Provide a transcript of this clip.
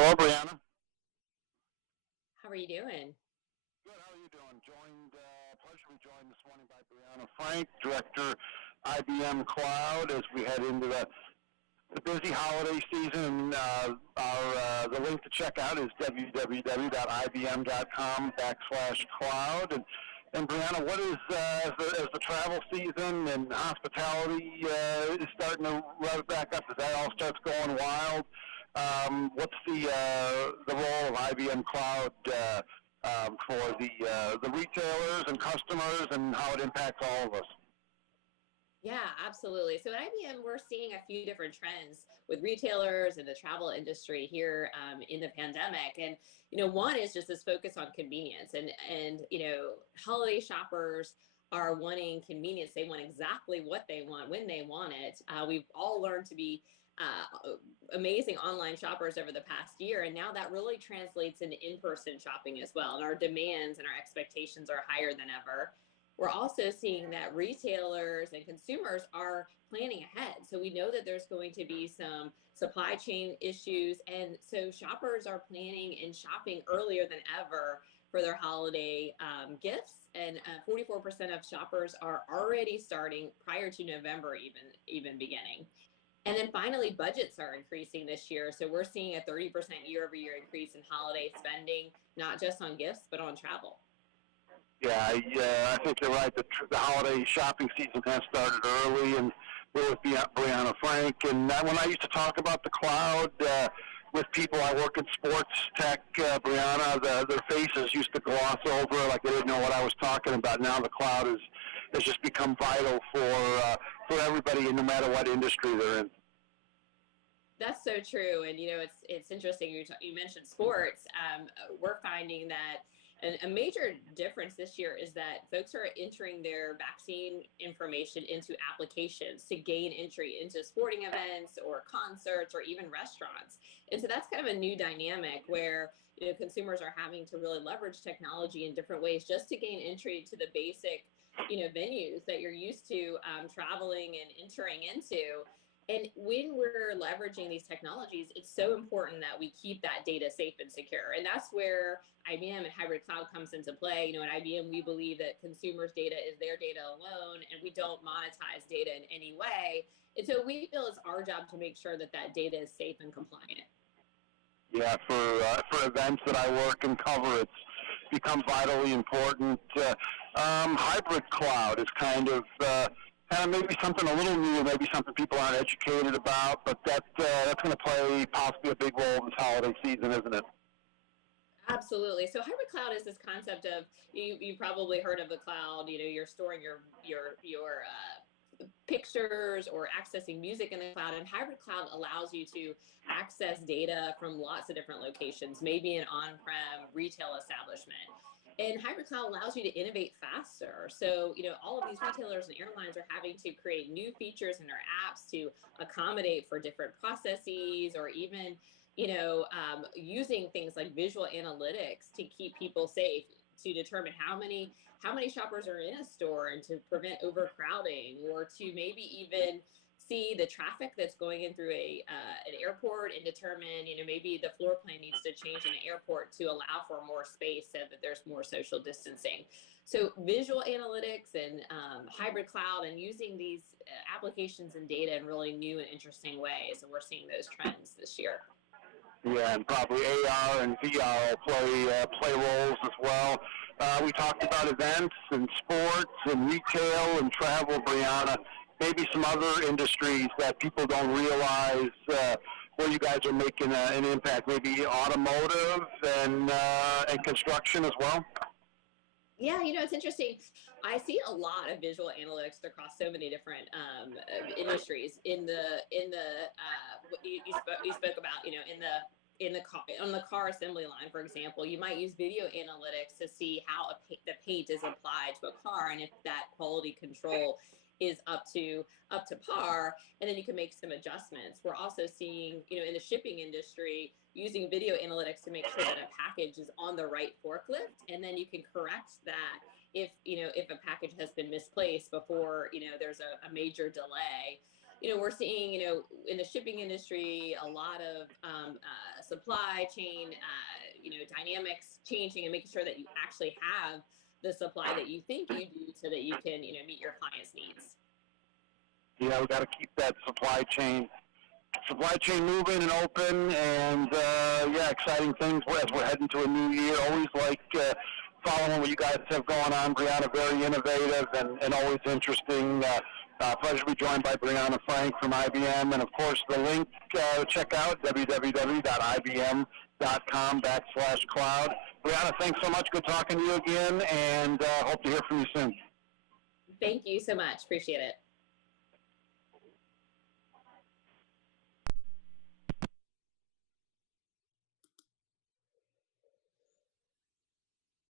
Hello, Briana. How are you doing? Good. How are you doing? Pleasure to be joined this morning by Briana Frank, Director, IBM Cloud, as we head into the busy holiday season. The link to check out is www.ibm.com/cloud. And Briana, what is as the travel season and hospitality is starting to rev back up? As that all starts going wild, what's the role of IBM Cloud for the retailers and customers, and how it impacts all of us? Yeah, absolutely. So at IBM, we're seeing a few different trends with retailers and the travel industry here in the pandemic. And one is just this focus on convenience, and holiday shoppers are wanting convenience. They want exactly what they want when they want it. We've all learned to be uh, amazing online shoppers over the past year, and now that really translates into in-person shopping as well. And our demands and our expectations are higher than ever. We're also seeing that retailers and consumers are planning ahead. So we know that there's going to be some supply chain issues. And so shoppers are planning and shopping earlier than ever for their holiday gifts. And 44% of shoppers are already starting prior to November even beginning. And then finally, budgets are increasing this year. So we're seeing a 30% year over year increase in holiday spending, not just on gifts, but on travel. Yeah, I think you're right. The holiday shopping season has started early, and we're with Briana Frank. And when I used to talk about the cloud with people, I work in sports tech, Briana, their faces used to gloss over like they didn't know what I was talking about. Now the cloud has just become vital for everybody, no matter what industry they're in. That's so true, and it's interesting. You mentioned sports. We're finding that a major difference this year is that folks are entering their vaccine information into applications to gain entry into sporting events or concerts or even restaurants. And so that's kind of a new dynamic where consumers are having to really leverage technology in different ways just to gain entry to the basic venues that you're used to traveling and entering into. And when we're leveraging these technologies, it's so important that we keep that data safe and secure. And that's where IBM and hybrid cloud comes into play. At IBM, we believe that consumers' data is their data alone, and we don't monetize data in any way. And so we feel it's our job to make sure that that data is safe and compliant. Yeah, for events that I work and cover, it's become vitally important. Hybrid cloud is kind of maybe something a little new, maybe something people aren't educated about, but that's going to play possibly a big role this holiday season, isn't it? Absolutely. So hybrid cloud is this concept of you probably heard of the cloud. You're storing your pictures or accessing music in the cloud, and hybrid cloud allows you to access data from lots of different locations, maybe an on-prem retail establishment. And hybrid cloud allows you to innovate faster. So, all of these retailers and airlines are having to create new features in their apps to accommodate for different processes, or even using things like visual analytics to keep people safe, to determine how many shoppers are in a store and to prevent overcrowding, or to maybe even see the traffic that's going in through an airport and determine maybe the floor plan needs to change in the airport to allow for more space so that there's more social distancing. So visual analytics and hybrid cloud, and using these applications and data in really new and interesting ways, and we're seeing those trends this year. Yeah, and probably AR and VR will play roles as well. We talked about events and sports and retail and travel, Briana. Maybe some other industries that people don't realize where you guys are making an impact. Maybe automotive and construction as well. Yeah, it's interesting. I see a lot of visual analytics across so many different industries. You spoke about in the car, on the car assembly line, for example, you might use video analytics to see how the paint is applied to a car, and if that quality control is up to par, and then you can make some adjustments. We're also seeing, in the shipping industry, using video analytics to make sure that a package is on the right forklift, and then you can correct that if a package has been misplaced before there's a major delay. we're seeing, in the shipping industry, a lot of supply chain, dynamics changing and making sure that you actually have the supply that you think you do so that you can, meet your clients' needs. Yeah, we got to keep that supply chain moving and open, and yeah, exciting things as we're heading to a new year. Always like following what you guys have going on, Briana. Very innovative and always interesting. Pleasure to be joined by Briana Frank from IBM, and of course the link check out www.ibm.com/cloud. Briana, thanks so much. Good talking to you again, and hope to hear from you soon. Thank you so much. Appreciate it.